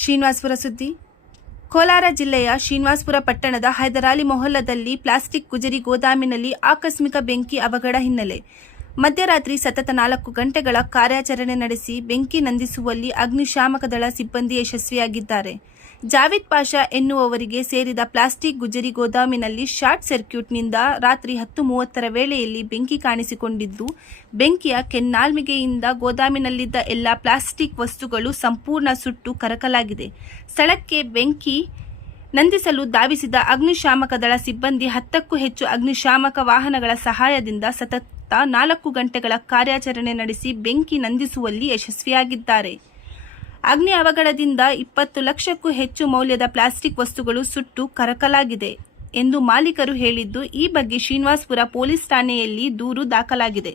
ಶ್ರೀನಿವಾಸಪುರ ಸುದ್ದಿ. ಕೋಲಾರ ಜಿಲ್ಲೆಯ ಶ್ರೀನಿವಾಸಪುರ ಪಟ್ಟಣದ ಹೈದರಾಲಿ ಮೊಹಲ್ಲಾದಲ್ಲಿ ಪ್ಲಾಸ್ಟಿಕ್ ಗುಜರಿ ಗೋದಾಮಿನಲ್ಲಿ ಆಕಸ್ಮಿಕ ಬೆಂಕಿ ಅವಘಡ ಹಿನ್ನೆಲೆ ಮಧ್ಯರಾತ್ರಿ ಸತತ 4 ಗಂಟೆಗಳ ಕಾರ್ಯಾಚರಣೆ ನಡೆಸಿ ಬೆಂಕಿ ನಂದಿಸುವಲ್ಲಿ ಅಗ್ನಿಶಾಮಕ ದಳ ಸಿಬ್ಬಂದಿ ಯಶಸ್ವಿಯಾಗಿದ್ದಾರೆ. ಜಾವಿದ್ ಪಾಷಾ ಎನ್ನುವವರಿಗೆ ಸೇರಿದ ಪ್ಲಾಸ್ಟಿಕ್ ಗುಜರಿ ಗೋದಾಮಿನಲ್ಲಿ ಶಾರ್ಟ್ ಸರ್ಕ್ಯೂಟ್ನಿಂದ ರಾತ್ರಿ 10:30 ವೇಳೆಯಲ್ಲಿ ಬೆಂಕಿ ಕಾಣಿಸಿಕೊಂಡಿದ್ದು, ಬೆಂಕಿಯ ಕೆನ್ನಾಲ್ಮೆಗೆಯಿಂದ ಗೋದಾಮಿನಲ್ಲಿದ್ದ ಎಲ್ಲ ಪ್ಲಾಸ್ಟಿಕ್ ವಸ್ತುಗಳು ಸಂಪೂರ್ಣ ಸುಟ್ಟು ಕರಕಲಾಗಿದೆ. ಸ್ಥಳಕ್ಕೆ ಬೆಂಕಿ ನಂದಿಸಲು ಧಾವಿಸಿದ ಅಗ್ನಿಶಾಮಕ ದಳ ಸಿಬ್ಬಂದಿ 10ಕ್ಕೂ ಹೆಚ್ಚು ಅಗ್ನಿಶಾಮಕ ವಾಹನಗಳ ಸಹಾಯದಿಂದ ಸತತ 4 ಗಂಟೆಗಳ ಕಾರ್ಯಾಚರಣೆ ನಡೆಸಿ ಬೆಂಕಿ ನಂದಿಸುವಲ್ಲಿ ಯಶಸ್ವಿಯಾಗಿದ್ದಾರೆ. ಅಗ್ನಿ ಅವಘಡದಿಂದ 20 ಲಕ್ಷಕ್ಕೂ ಹೆಚ್ಚು ಮೌಲ್ಯದ ಪ್ಲಾಸ್ಟಿಕ್ ವಸ್ತುಗಳು ಸುಟ್ಟು ಕರಕಲಾಗಿದೆ ಎಂದು ಮಾಲೀಕರು ಹೇಳಿದ್ದು, ಈ ಬಗ್ಗೆ ಶ್ರೀನಿವಾಸಪುರ ಪೊಲೀಸ್ ಠಾಣೆಯಲ್ಲಿ ದೂರು ದಾಖಲಾಗಿದೆ.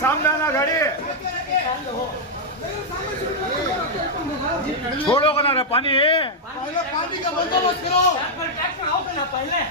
सामने आना गाड़ी छोड़ो ना रे पानी का बंदोबस्त करो पहले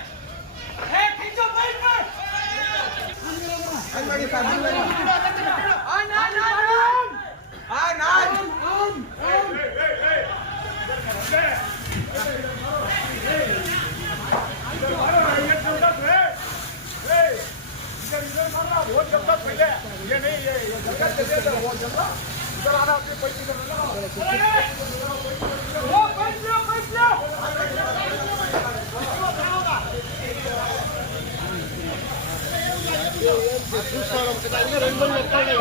वो जब तक पहले ये नहीं ये जगह चले तो वो जगह इधर आना अपने पैसे कर लो वो पैसे ये दूसरा हम बताएंगे रंगोली लगता है